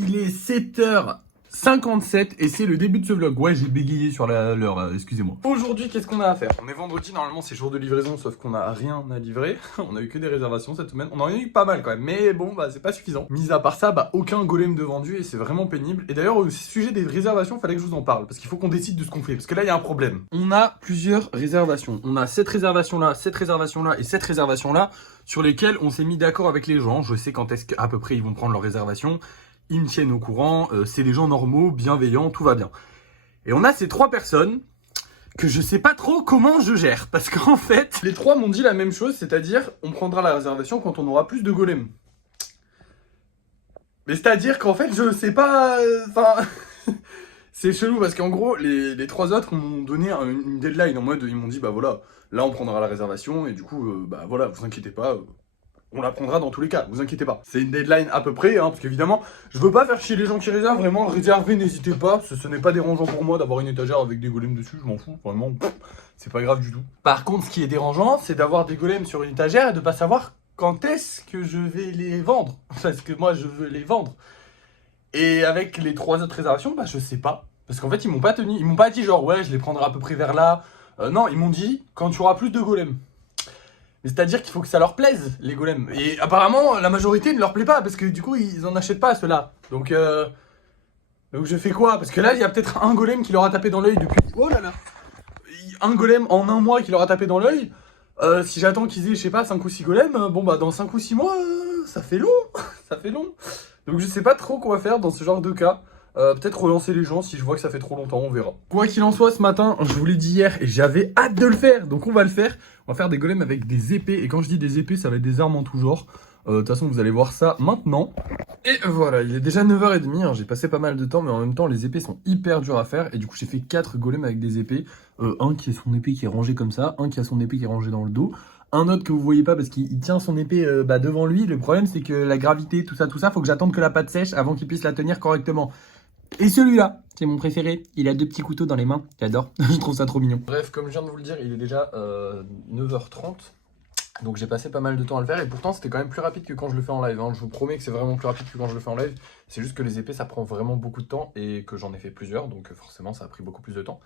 Il est 7h57 et c'est le début de ce vlog. Ouais, j'ai bégayé sur l'heure, excusez-moi. Aujourd'hui, qu'est-ce qu'on a à faire? On est vendredi, normalement c'est jour de livraison, sauf qu'on a rien à livrer. On a eu que des réservations cette semaine. On en a eu pas mal quand même, mais bon, bah c'est pas suffisant. Mis à part ça, bah aucun golem de vendu et c'est vraiment pénible. Et d'ailleurs, au sujet des réservations, fallait que je vous en parle, parce qu'il faut qu'on décide de ce qu'on fait, parce que là, il y a un problème. On a plusieurs réservations. On a cette réservation là, cette réservation là et cette réservation là, sur lesquelles on s'est mis d'accord avec les gens. Je sais quand est-ce qu'à peu près ils vont prendre leur réservation. Ils me tiennent au courant, c'est des gens normaux, bienveillants, tout va bien. Et on a ces trois personnes que je sais pas trop comment je gère. Parce qu'en fait, les trois m'ont dit la même chose, c'est-à-dire on prendra la réservation quand on aura plus de golems. Mais c'est-à-dire qu'en fait, je sais pas... Enfin... c'est chelou parce qu'en gros, les trois autres m'ont donné une deadline en mode, ils m'ont dit, bah voilà, là on prendra la réservation et du coup, bah voilà, vous inquiétez pas... on la prendra dans tous les cas, vous inquiétez pas. C'est une deadline à peu près, hein, parce qu'évidemment, je veux pas faire chier les gens qui réservent, vraiment, réservez, n'hésitez pas, ce n'est pas dérangeant pour moi d'avoir une étagère avec des golems dessus, je m'en fous, vraiment, c'est pas grave du tout. Par contre, ce qui est dérangeant, c'est d'avoir des golems sur une étagère et de pas savoir quand est-ce que je vais les vendre, parce que moi, je veux les vendre. Et avec les trois autres réservations, bah je sais pas, parce qu'en fait, ils m'ont pas tenu, ils m'ont pas dit genre, ouais, je les prendrai à peu près vers là, non, ils m'ont dit, quand tu auras plus de golems. Mais c'est-à-dire qu'il faut que ça leur plaise, les golems. Et apparemment, la majorité ne leur plaît pas, parce que du coup, ils en achètent pas, ceux-là. Donc je fais quoi? Parce que là, il y a peut-être un golem qui leur a tapé dans l'œil depuis... Oh là là! Un golem en un mois qui leur a tapé dans l'œil. Si j'attends qu'ils aient, je sais pas, 5 ou 6 golems, bon bah dans 5 ou 6 mois, ça fait long. Ça fait long. Donc je sais pas trop quoi faire dans ce genre de cas. Peut-être relancer les gens si je vois que ça fait trop longtemps, on verra. Quoi qu'il en soit, ce matin, je vous l'ai dit hier et j'avais hâte de le faire. Donc on va le faire. On va faire des golems avec des épées. Et quand je dis des épées, ça va être des armes en tout genre. De toute façon, vous allez voir ça maintenant. Et voilà, il est déjà 9h30. Hein, j'ai passé pas mal de temps, mais en même temps, les épées sont hyper dures à faire. Et du coup, j'ai fait 4 golems avec des épées. Un qui a son épée qui est rangée comme ça. Un qui a son épée qui est rangée dans le dos. Un autre que vous voyez pas parce qu'il tient son épée devant lui. Le problème, c'est que la gravité, tout ça, faut que j'attende que la pâte sèche avant qu'il puisse la tenir correctement. Et celui-là, c'est mon préféré, il a 2 petits couteaux dans les mains, j'adore, je trouve ça trop mignon. Bref, comme je viens de vous le dire, il est déjà 9h30, donc j'ai passé pas mal de temps à le faire, et pourtant c'était quand même plus rapide que quand je le fais en live, hein. Je vous promets que c'est vraiment plus rapide que quand je le fais en live, c'est juste que les épées ça prend vraiment beaucoup de temps, et que j'en ai fait plusieurs, donc forcément ça a pris beaucoup plus de temps.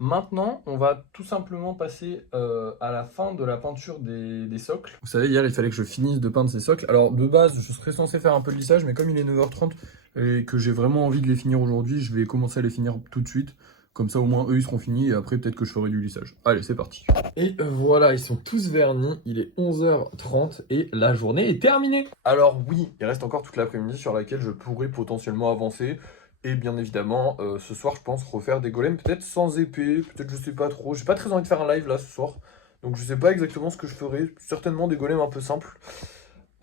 Maintenant, on va tout simplement passer à la fin de la peinture des socles. Vous savez, hier, il fallait que je finisse de peindre ces socles. Alors, de base, je serais censé faire un peu de lissage, mais comme il est 9h30 et que j'ai vraiment envie de les finir aujourd'hui, je vais commencer à les finir tout de suite. Comme ça, au moins, eux, ils seront finis et après, peut-être que je ferai du lissage. Allez, c'est parti. Et voilà, ils sont tous vernis. Il est 11h30 et la journée est terminée. Alors oui, il reste encore toute l'après-midi sur laquelle je pourrais potentiellement avancer. Et bien évidemment, ce soir, je pense refaire des golems, peut-être sans épée, peut-être je sais pas trop. J'ai pas très envie de faire un live là ce soir, donc je sais pas exactement ce que je ferai. Certainement des golems un peu simples.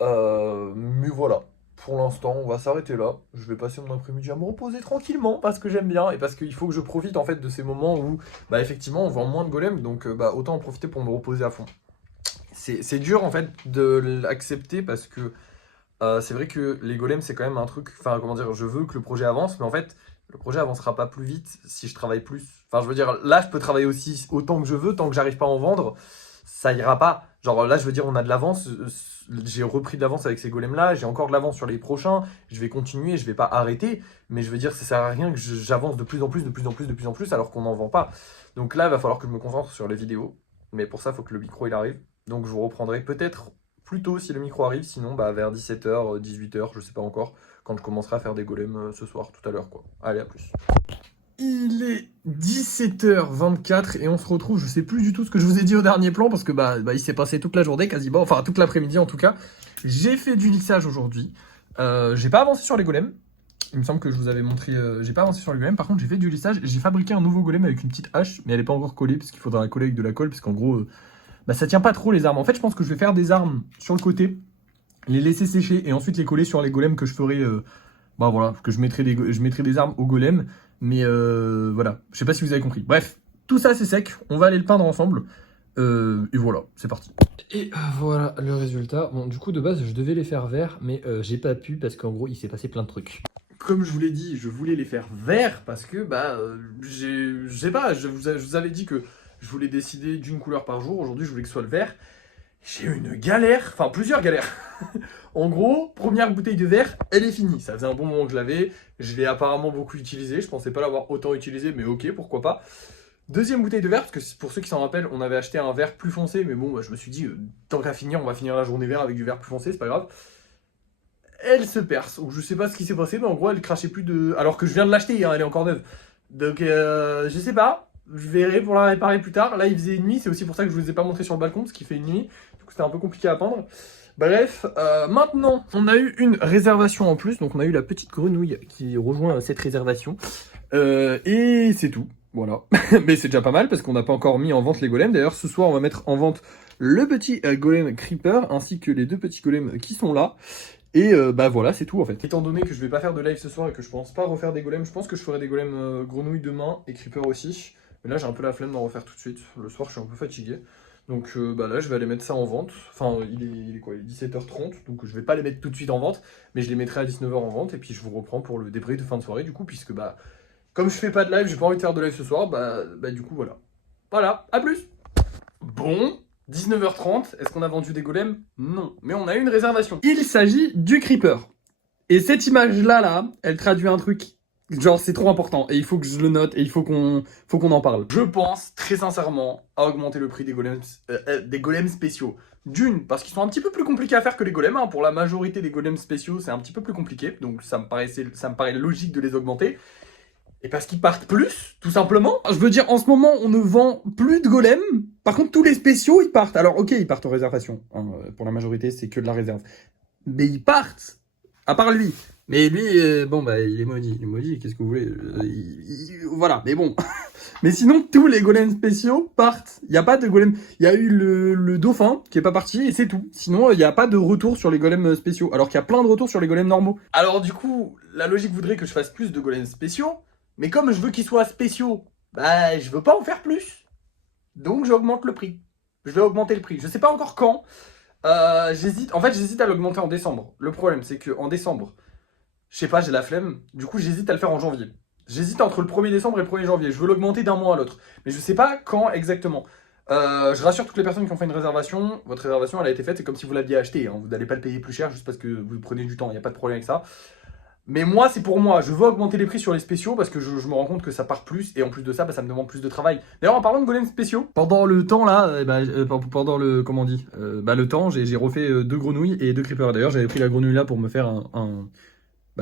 Mais voilà, pour l'instant, on va s'arrêter là. Je vais passer mon après-midi à me reposer tranquillement parce que j'aime bien et parce qu'il faut que je profite en fait de ces moments où, bah effectivement, on vend moins de golems, donc bah autant en profiter pour me reposer à fond. C'est dur en fait de l'accepter parce que c'est vrai que les golems, c'est quand même un truc... Enfin, comment dire, je veux que le projet avance, mais en fait, le projet avancera pas plus vite si je travaille plus. Enfin, je veux dire, là, je peux travailler aussi autant que je veux, tant que j'arrive pas à en vendre, ça ira pas. Genre, là, je veux dire, on a de l'avance, j'ai repris de l'avance avec ces golems-là, j'ai encore de l'avance sur les prochains, je vais continuer, je vais pas arrêter, mais je veux dire, ça sert à rien que j'avance de plus en plus, de plus en plus, de plus en plus, alors qu'on n'en vend pas. Donc là, il va falloir que je me concentre sur les vidéos, mais pour ça, il faut que le micro, il arrive. Donc, je vous reprendrai peut-être plus tôt si le micro arrive, sinon bah, vers 17h, 18h, je sais pas encore, quand je commencerai à faire des golems ce soir, tout à l'heure quoi. Allez, à plus. Il est 17h24 et on se retrouve, je sais plus du tout ce que je vous ai dit au dernier plan parce que bah il s'est passé toute la journée quasiment, enfin toute l'après-midi en tout cas. J'ai fait du lissage aujourd'hui, j'ai pas avancé sur les golems. Il me semble que je vous avais montré, j'ai pas avancé sur les golems, par contre j'ai fait du lissage, j'ai fabriqué un nouveau golem avec une petite hache, mais elle est pas encore collée parce qu'il faudra la coller avec de la colle parce qu'en gros... bah ça tient pas trop les armes. En fait, je pense que je vais faire des armes sur le côté, les laisser sécher et ensuite les coller sur les golems que je ferai. Bah voilà, que je mettrai des armes aux golems. Mais voilà, je sais pas si vous avez compris. Bref, tout ça c'est sec. On va aller le peindre ensemble. Et voilà, c'est parti. Et voilà le résultat. Bon, du coup, de base, je devais les faire verts, mais j'ai pas pu parce qu'en gros, il s'est passé plein de trucs. Comme je vous l'ai dit, je voulais les faire verts parce que, bah, je sais pas, je vous avais dit que je voulais décider d'une couleur par jour. Aujourd'hui, je voulais que ce soit le vert. J'ai eu une galère, enfin plusieurs galères. En gros, première bouteille de verre, elle est finie. Ça faisait un bon moment que je l'avais. Je l'ai apparemment beaucoup utilisé. Je pensais pas l'avoir autant utilisé, mais ok, pourquoi pas. Deuxième bouteille de verre, parce que pour ceux qui s'en rappellent, on avait acheté un verre plus foncé, mais bon, bah, je me suis dit, tant qu'à finir, on va finir la journée vert avec du verre plus foncé, c'est pas grave. Elle se perce, ou je sais pas ce qui s'est passé, mais en gros, elle crachait plus de. Alors que je viens de l'acheter, hein, elle est encore neuve. Donc, je sais pas. Je verrai pour la réparer plus tard. Là, il faisait une nuit, c'est aussi pour ça que je vous ai pas montré sur le balcon, parce qu'il fait une nuit. Du coup, c'était un peu compliqué à peindre. Bref, maintenant, on a eu une réservation en plus, donc on a eu la petite grenouille qui rejoint cette réservation. Et c'est tout, voilà. Mais c'est déjà pas mal parce qu'on n'a pas encore mis en vente les golems. D'ailleurs, ce soir, on va mettre en vente le petit golem creeper ainsi que les deux petits golems qui sont là. Et bah voilà, c'est tout en fait. Étant donné que je vais pas faire de live ce soir et que je pense pas refaire des golems, je pense que je ferai des golems grenouilles demain et creeper aussi. Mais là, j'ai un peu la flemme d'en refaire tout de suite. Le soir, je suis un peu fatigué. Donc bah là, je vais aller mettre ça en vente. Enfin, il est quoi? Il est 17h30, donc je vais pas les mettre tout de suite en vente, mais je les mettrai à 19h en vente et puis je vous reprends pour le débrief de fin de soirée du coup, puisque bah comme je fais pas de live, j'ai pas envie de faire de live ce soir, bah du coup voilà. Voilà, à plus. Bon, 19h30, est-ce qu'on a vendu des golems? Non, mais on a eu une réservation. Il s'agit du creeper. Et cette image-là, elle traduit un truc. Genre, c'est trop important. Et il faut que je le note et il faut qu'on en parle. Je pense, très sincèrement, à augmenter le prix des golems spéciaux. D'une, parce qu'ils sont un petit peu plus compliqués à faire que les golems. Hein. Pour la majorité des golems spéciaux, c'est un petit peu plus compliqué. Donc ça me paraît logique de les augmenter. Et parce qu'ils partent plus, tout simplement. Je veux dire, en ce moment, on ne vend plus de golems. Par contre, tous les spéciaux, ils partent. Alors, ok, ils partent en réservation. Hein, pour la majorité, c'est que de la réserve. Mais ils partent. À part lui. Mais lui, bon, bah, il est maudit. Il est maudit, qu'est-ce que vous voulez voilà, mais bon. Mais sinon, tous les golems spéciaux partent. Il n'y a pas de golem. Il y a eu le dauphin qui est pas parti et c'est tout. Sinon, il n'y a pas de retour sur les golems spéciaux. Alors qu'il y a plein de retours sur les golems normaux. Alors, du coup, la logique voudrait que je fasse plus de golems spéciaux. Mais comme je veux qu'ils soient spéciaux, bah je veux pas en faire plus. Donc j'augmente le prix. Je vais augmenter le prix. Je sais pas encore quand. J'hésite. En fait, j'hésite à l'augmenter en décembre. Le problème, c'est que en décembre, je sais pas, j'ai la flemme. Du coup, j'hésite à le faire en janvier. J'hésite entre le 1er décembre et le 1er janvier. Je veux l'augmenter d'un mois à l'autre. Mais je sais pas quand exactement. Je rassure toutes les personnes qui ont fait une réservation. Votre réservation, elle a été faite. C'est comme si vous l'aviez acheté. Hein. Vous n'allez pas le payer plus cher juste parce que vous prenez du temps. Il n'y a pas de problème avec ça. Mais moi, c'est pour moi. Je veux augmenter les prix sur les spéciaux parce que je me rends compte que ça part plus. Et en plus de ça, bah, ça me demande plus de travail. D'ailleurs, en parlant de golems spéciaux, pendant le temps là, pendant le. Comment on dit le temps, j'ai refait 2 grenouilles et 2 creepers. D'ailleurs, j'avais pris la grenouille là pour me faire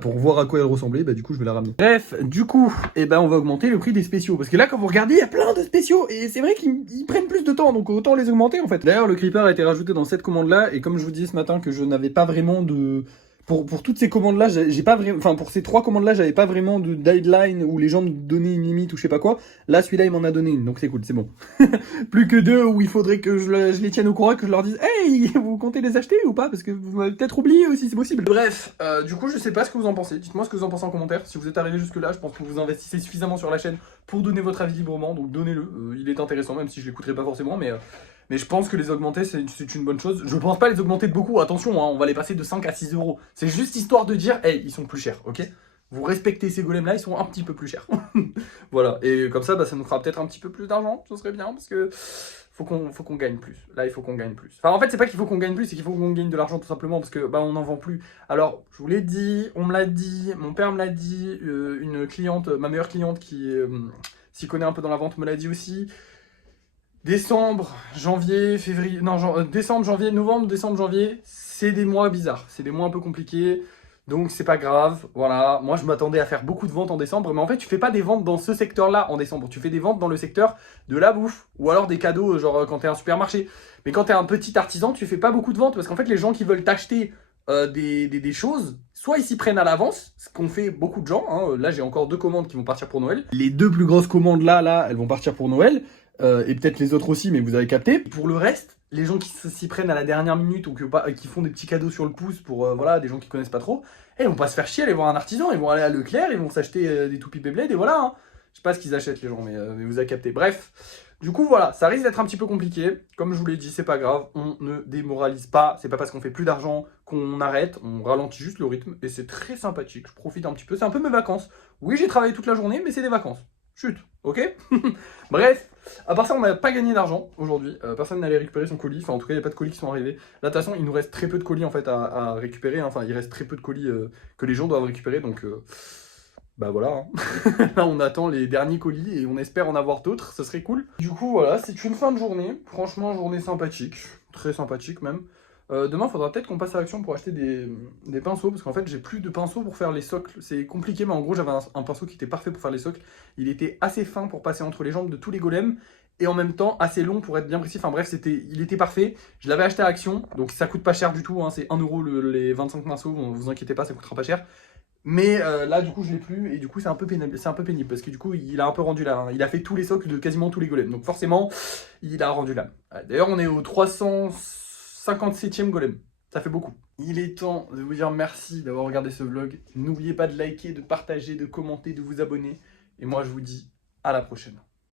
pour voir à quoi elle ressemblait, du coup je vais la ramener. Bref, du coup, on va augmenter le prix des spéciaux. Parce que là, quand vous regardez, il y a plein de spéciaux. Et c'est vrai qu'ils prennent plus de temps, donc autant les augmenter en fait. D'ailleurs, le creeper a été rajouté dans cette commande-là. Et comme je vous disais ce matin que je n'avais pas vraiment de... Pour toutes ces commandes-là, j'ai pas vraiment... Enfin, pour ces 3 commandes-là, j'avais pas vraiment de deadline où les gens me donnaient une limite ou je sais pas quoi. Là, celui-là, il m'en a donné une, donc c'est cool, c'est bon. Plus que 2 où il faudrait que je les tienne au courant, que je leur dise « Hey, vous comptez les acheter ou pas ?» Parce que vous m'avez peut-être oublié aussi, c'est possible. Bref, du coup, je sais pas ce que vous en pensez. Dites-moi ce que vous en pensez en commentaire. Si vous êtes arrivé jusque-là, je pense que vous investissez suffisamment sur la chaîne pour donner votre avis librement, donc donnez-le. Il est intéressant, même si je l'écouterai pas forcément, mais je pense que les augmenter, c'est une bonne chose. Je pense pas les augmenter de beaucoup, attention, hein, on va les passer de 5 à 6 euros. C'est juste histoire de dire, hey, ils sont plus chers, ok? Vous respectez ces golems-là, ils sont un petit peu plus chers. Voilà, et comme ça, ça nous fera peut-être un petit peu plus d'argent, ce serait bien, parce que faut qu'on gagne plus. Là, il faut qu'on gagne plus. Enfin, en fait, c'est pas qu'il faut qu'on gagne plus, c'est qu'il faut qu'on gagne de l'argent tout simplement, parce que on n'en vend plus. Alors, je vous l'ai dit, on me l'a dit, mon père me l'a dit, une cliente, ma meilleure cliente qui s'y connaît un peu dans la vente me l'a dit aussi. Décembre, janvier, février, non, décembre, janvier, novembre, décembre, janvier, c'est des mois bizarres, c'est des mois un peu compliqués, donc c'est pas grave, voilà. Moi je m'attendais à faire beaucoup de ventes en décembre, mais en fait tu fais pas des ventes dans ce secteur-là en décembre, tu fais des ventes dans le secteur de la bouffe, ou alors des cadeaux, genre quand t'es un supermarché. Mais quand t'es un petit artisan, tu fais pas beaucoup de ventes, parce qu'en fait les gens qui veulent t'acheter des choses, soit ils s'y prennent à l'avance, ce qu'ont fait beaucoup de gens, hein. Là j'ai encore 2 commandes qui vont partir pour Noël. Les 2 plus grosses commandes là, elles vont partir pour Noël. Et peut-être les autres aussi, mais vous avez capté. Pour le reste, les gens qui s'y prennent à la dernière minute ou qui font des petits cadeaux sur le pouce pour voilà, des gens qui connaissent pas trop, ils vont pas se faire chier, aller voir un artisan, ils vont aller à Leclerc, ils vont s'acheter des toupies Beyblade et voilà. Hein. Je sais pas ce qu'ils achètent les gens, mais vous avez capté. Bref, du coup voilà, ça risque d'être un petit peu compliqué. Comme je vous l'ai dit, c'est pas grave, on ne démoralise pas. C'est pas parce qu'on fait plus d'argent qu'on arrête, on ralentit juste le rythme et c'est très sympathique. Je profite un petit peu, c'est un peu mes vacances. Oui, j'ai travaillé toute la journée, mais c'est des vacances. Chut, ok. Bref, à part ça, on n'a pas gagné d'argent aujourd'hui. Personne n'allait récupérer son colis. Enfin, en tout cas, il n'y a pas de colis qui sont arrivés. Là, de toute façon, il nous reste très peu de colis en fait à récupérer. Hein. Enfin, il reste très peu de colis que les gens doivent récupérer. Donc, bah voilà. Hein. Là, on attend les derniers colis et on espère en avoir d'autres. Ce serait cool. Du coup, voilà, c'est une fin de journée. Franchement, journée sympathique. Très sympathique même. Demain, il faudra peut-être qu'on passe à l'action pour acheter des pinceaux, parce qu'en fait, j'ai plus de pinceaux pour faire les socles. C'est compliqué, mais en gros, j'avais un pinceau qui était parfait pour faire les socles. Il était assez fin pour passer entre les jambes de tous les golems, et en même temps assez long pour être bien précis. Enfin bref, il était parfait. Je l'avais acheté à Action, donc ça coûte pas cher du tout. Hein. C'est 1€ les 25 pinceaux, vous inquiétez pas, ça coûtera pas cher. Mais là, du coup, je l'ai plus, et du coup, c'est un peu pénible, parce que du coup, il a un peu rendu l'âme. Hein. Il a fait tous les socles de quasiment tous les golems, donc forcément, il a rendu l'âme. D'ailleurs, on est au 357e golem. Ça fait beaucoup. Il est temps de vous dire merci d'avoir regardé ce vlog. N'oubliez pas de liker, de partager, de commenter, de vous abonner. Et moi, je vous dis à la prochaine.